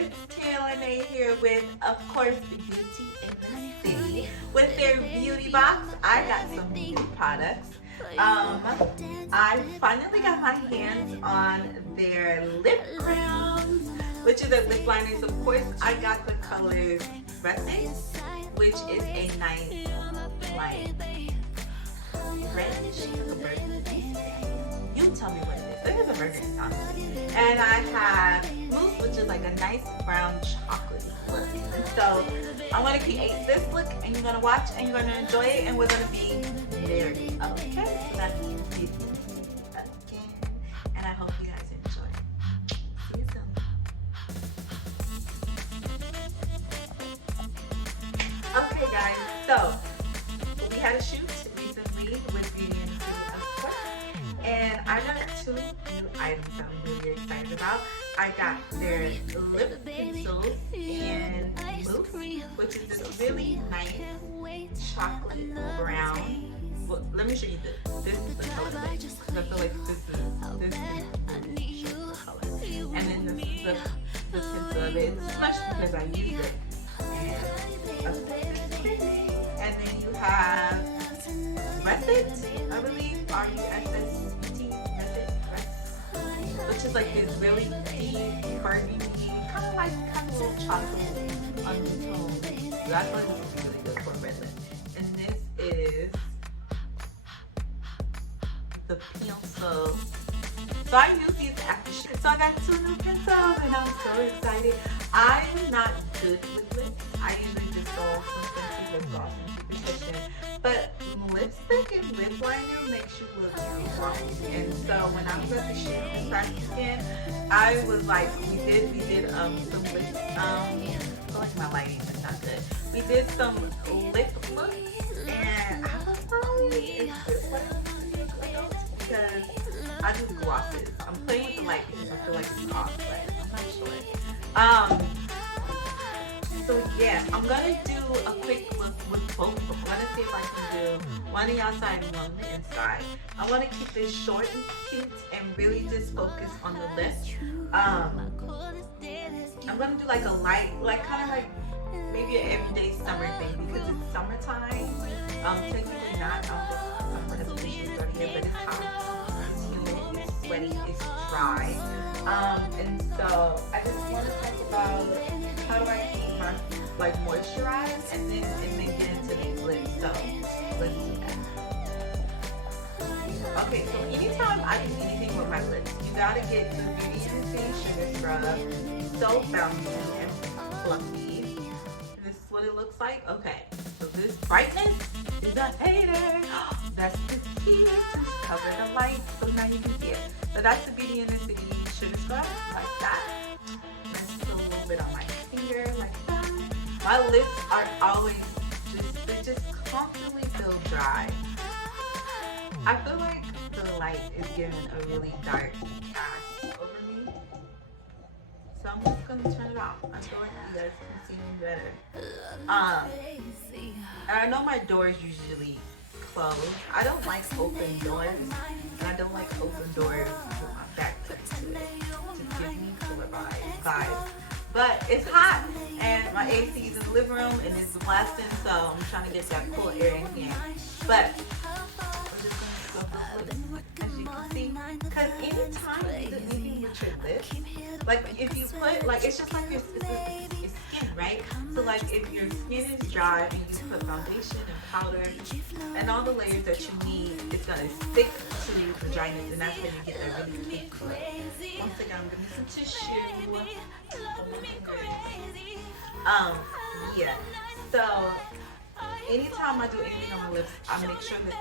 it's Taylor May here with, of course, Beauty in the City. With their beauty box, I got some new products. I finally got my hands on their lip crowns, which is their lip liners. Of course, I got the colors Russet, which is a nice, like, reddish, burgundy. You tell me what it is. It is a burgundy, honestly. And I have Mousse, which is like a nice brown chocolatey look. And so I'm gonna create this look, and you're gonna watch, and you're gonna enjoy it, and we're gonna be married. Okay, so that's it again, and I hope you guys enjoy. See you soon. Okay, guys. So we had a shoot recently with BNTC, of course, and I got two new items that I'm really excited about. I got their lip pencils and mousse, which is this really nice chocolate brown. Well, let me show you this. This is the color because I feel like this is the color. And then this is the pencil of it, especially because I use it. And then you have Russet, I believe, R-U-S-S-E-T, Russet, which is like this really deep, burgundy, kind of little chocolate undertone. So I feel like this is really good for Russet. And this is the pencil. So I use these after shoot. So I got two new pencils and I'm so excited. I'm not good with lips. I usually just go something to lip gloss and keep it. But lipstick and lip liner makes you look strong. And so when I was at the shoot practice again, I was like, we did some lip, I feel like my lighting is not good. We did some lip looks and I was like, is this what I'm doing? Because I do glosses. I'm playing with the light because I feel like it's off, but I'm not sure. So yeah, I'm gonna do a quick look with both of them. I'm gonna see if I can do one on the outside and one on the inside. I want to keep this short and cute and really just focus on the lips. I'm gonna do like a light, like kind of like maybe an everyday summer thing because it's summertime. Technically not. I'm gonna put this right here, but it's hot. It's humid. It's sweaty. It's dry. And so I just want to talk about how do I keep my like moisturized and then get into these lips. So let's do that. Okay, so anytime I do anything with my lips, you gotta get the BNTC Sugar Scrub. So bouncy and fluffy. This is what it looks like. Okay, so this brightness is a hater. That's the key to cover the light so now you can see it. So that's the BNTC Sugar Scrub, like that. Let's put a little bit on my finger, like that. My lips are always they just constantly feel dry. I feel like the light is giving a really dark cast over me. So I'm just gonna turn it off. I feel like you guys can see me better. And I know my door is usually closed. I don't like open doors. And I don't like open doors with my back to it. To give me cooler vibes. But it's hot and my AC is in the living room and it's blasting, so I'm trying to get that cool air in here. But we're just going to go for the as you can see. Because anytime you do anything with your lips, like if you put, like it's just like your skin, right? So like if your skin is dry and you put foundation and powder and all the layers that you need, it's going to stick to the dryness, and that's when you get that really cake look. Once again, I'm going to use some tissue. Yeah. So anytime I do anything on my lips, I make sure that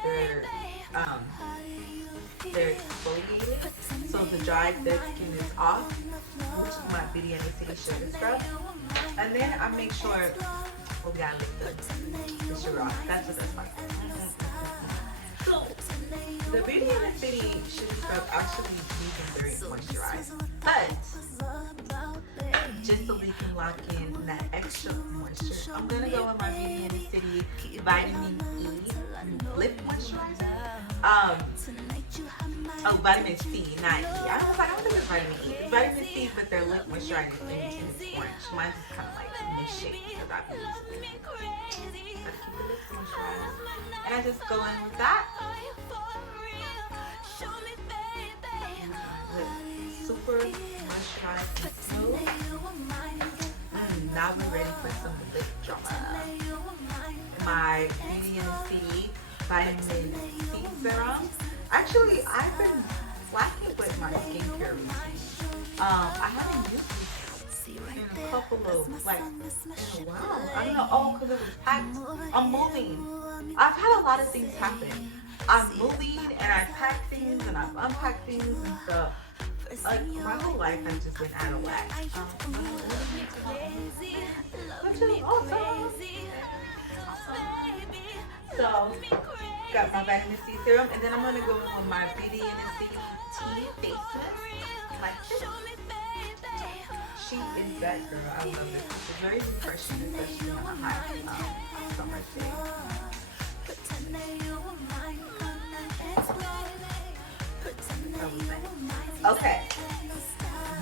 they're exfoliated, so the dry dead skin is off, which is my BNTC Sugar Scrub. And then I make sure, oh yeah, I lick the sugar off. That's what that's like. So the BNTC Sugar Scrub actually leaves them very moisturized, but just so we can lock in that extra moisture, I'm gonna go with my BNTC Vitamin C Lip Moisturizer. Oh, Vitamin C, not E. I was like, I don't think it's Vitamin E. vitamin C, but their lip moisturizer is orange. Mine's is kind of like misshaped because I've used it. Gotta keep the lips moisturized. And I just go in with that. Super moisturized and smooth. Now we're ready for some lip drama. My BNTC Vitamin C Serum. Actually, I've been slacking with my skincare routine. I haven't used this in a couple of, like, in a while. I don't know. Oh, because it was packed. I'm moving. I've had a lot of things happen. I'm moving and I pack things and I've unpacked things and stuff. Like, my whole life has just been out of whack. Which is awesome. So, got my vitamin C serum, and then I'm gonna go in with my BNTC face mist. Like this. She is that girl. I love it. It's very refreshing, especially on a hot summer day. Okay.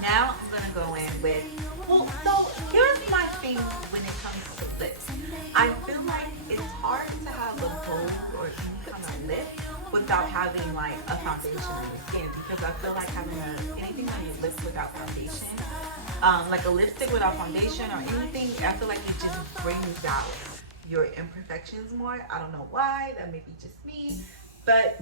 Now I'm gonna go in with. Well, so here's my thing when it comes to lips. I feel like it's hard to have a bold or any kind of lip without having like a foundation on your skin, because I feel like having anything on your lips without foundation, like a lipstick without foundation or anything, I feel like it just brings out your imperfections more. I don't know why. That may be just me, but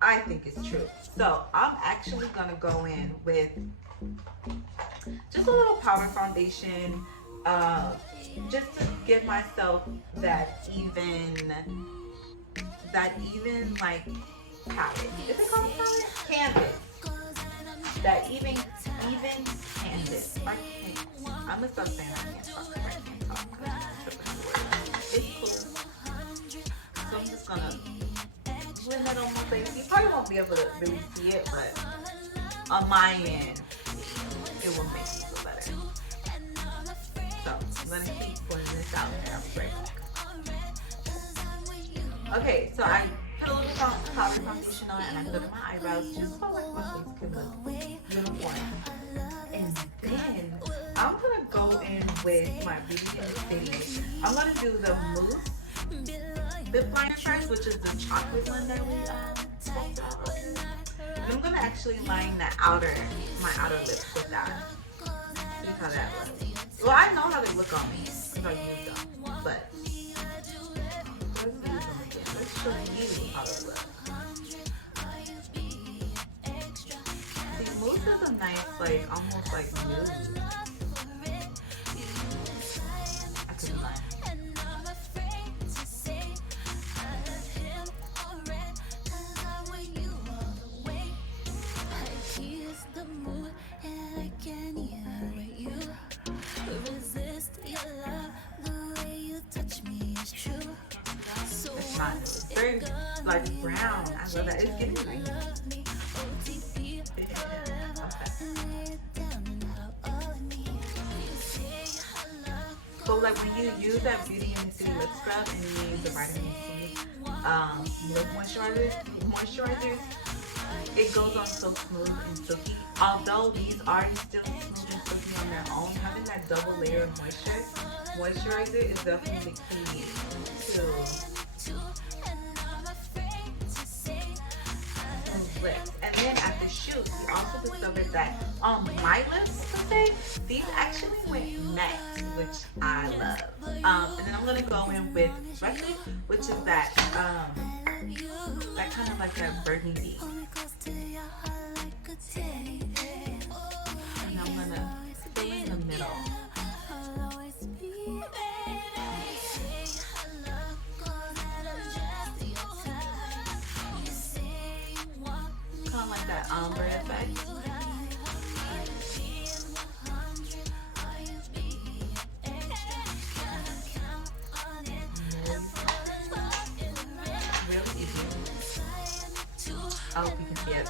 I think it's true. So I'm actually gonna go in with just a little powder foundation, just to give myself that even like palette. Is it called palette? Canvas. That even canvas. I'm gonna stop saying I can't talk. I can't talk. It's cool. So I'm just gonna blend that on my face. You probably won't be able to really see it, but on my end, it will make me feel better. So I'm gonna keep blending this out and I'll be right back. Okay, so I put a little powder foundation on and I put it on my eyebrows just so like my face can look uniform. And then I'm gonna go in with my BNTC. I'm gonna do the mousse lip liner first, which is the chocolate one that we spoke about. And I'm gonna actually line my outer lips with that. See how that looks. Well, I know how they look on me because I use them, but let's use them again. Let's show you how they look. See, mousse is a nice, like, almost like nude. I could be lying. It's very like brown. I love that. It's getting nice. So like when you use that BNTC lip scrub and you use the vitamin C lip moisturizers, it goes on so smooth and silky. Although these are still smooth and silky on their own, having that double layer of moisturizer is definitely key to lips. And then at the shoot, we also discovered that on my lips, per se, these actually went matte, which I love. And then I'm gonna go in with Rusty, which is that kind of like that burgundy. And I'm gonna fill in the middle. Kind of like that ombre effect. I hope you can see it.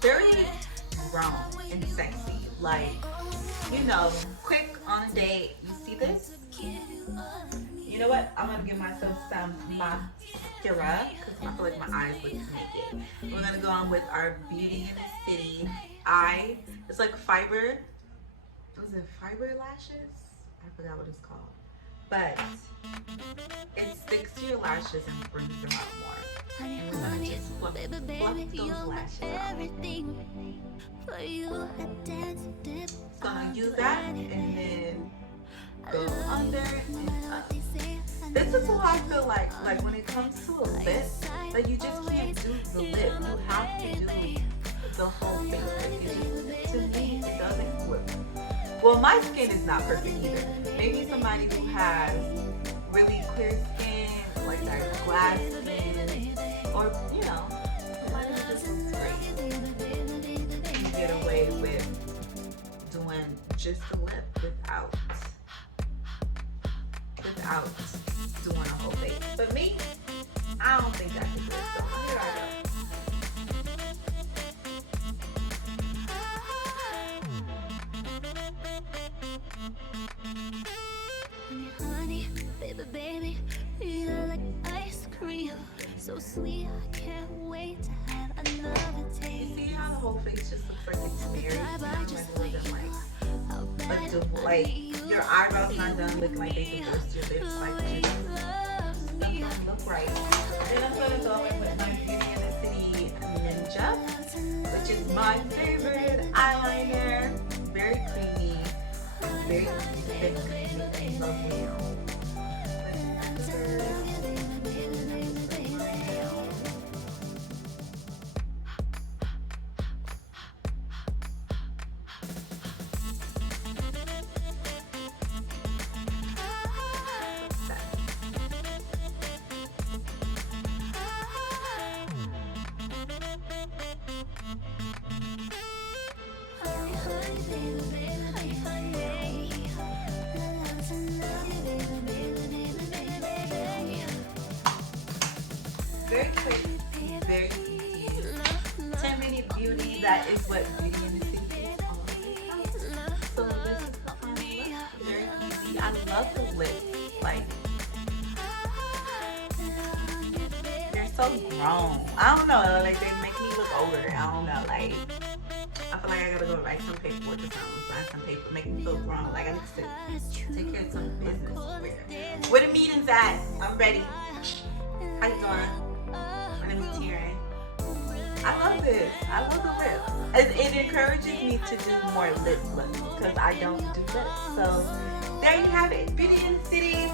Very grown and sexy. Like, you know, quick on a date. You see this? You You know what? I'm gonna give myself some mascara because I feel like my eyes look naked. We're gonna go on with our Beauty in the City eye. It's like fiber. Was it fiber lashes? I forgot what it's called. But it sticks to your lashes and brings them out more. And we're gonna just fluff those lashes out. It's gonna use that and then go under and up. This is what I feel like when it comes to a lip, like you just can't do the lip. You have to do the whole face. Like it just, to me, it doesn't work. Well, my skin is not perfect either. Maybe somebody who has really clear skin, like that glass skin, or you know, somebody who just looks great, can get away with doing just the lip without doing a whole face. But me, I don't think I can do it. So here I go. Honey, baby, you're like ice cream, so sweet. I can't wait to have another taste. See how the whole face just looks like it's married? Like your eyebrows not done looking like they can burst your lips. Like just look right. Then I'm gonna go in with my Beauty in the City Ninja, which is my favorite eyeliner. Very creamy, very thick, and lovely. Very quick, very easy. 10-minute beauty, that is what Beauty in the City is all about. So this is the final look. Very easy. I love the lips. Like, they're so grown. I don't know, like they make me look older. I don't know, like I feel like I gotta go write some paperwork or something. Sign some paper, make me feel grown. Like I need to take care of some business. Where the meeting's at? I'm ready. How you doing? My name is Tiara. I love this. I love the lips. It encourages me to do more lip looks because I don't do lips. So there you have it. Beauty in the City.